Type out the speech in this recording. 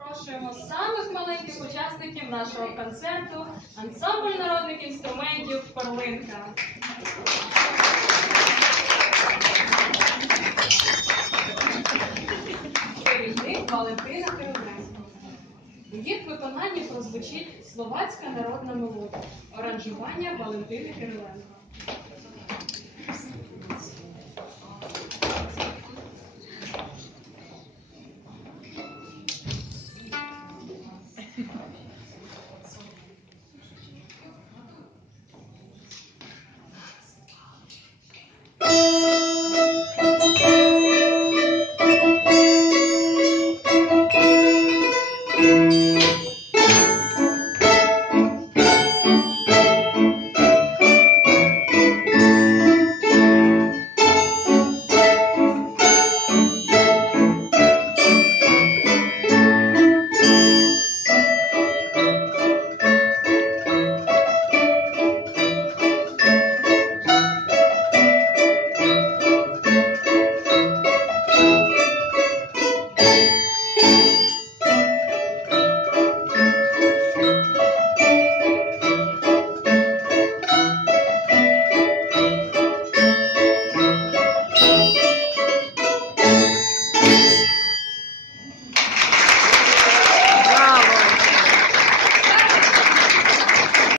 Запрошуємо самих маленьких учасників нашого концерту ансамбль народних інструментів «Перлинка». Керівник Валентина Кириленко. У їх виконанні прозвучить словацька народна мелодія, аранжування Валентини Кириленко.